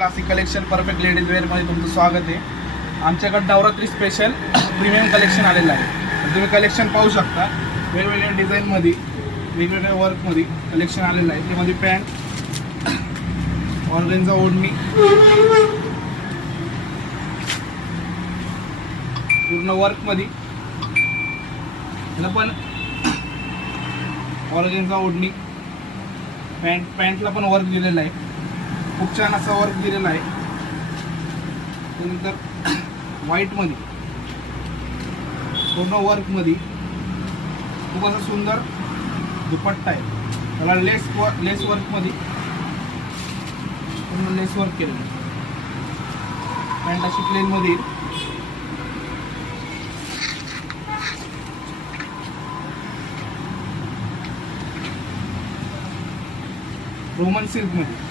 Classic collection perfect ladies वेअरमध्ये तुमचं स्वागत आहे. आमच्याकडे नवरात्री स्पेशल प्रीमियम कलेक्शन आलेलं आहे. तुम्ही कलेक्शन पाहू शकता. वेगवेगळ्या डिझाईनमध्ये वेगवेगळ्या वर्कमध्ये कलेक्शन आलेलं आहे. त्यामध्ये पॅन्ट, ऑर्गेन्झा ओढणी, पूर्ण वर्कमध्ये पण ऑर्गेन्झा ओढणी, पॅन्टला पण वर्क दिलेलं आहे. खूप छान असा वर्क दिलेला आहे. त्यानंतर व्हाईटमध्ये पूर्ण वर्कमध्ये खूप असा सुंदर दुपट्टा आहे. त्याला लेस वर्कमध्ये पूर्ण लेस वर्क केलेलं आहे. पॅन्ट अशी प्लेनमध्ये रोमन सिल्कमध्ये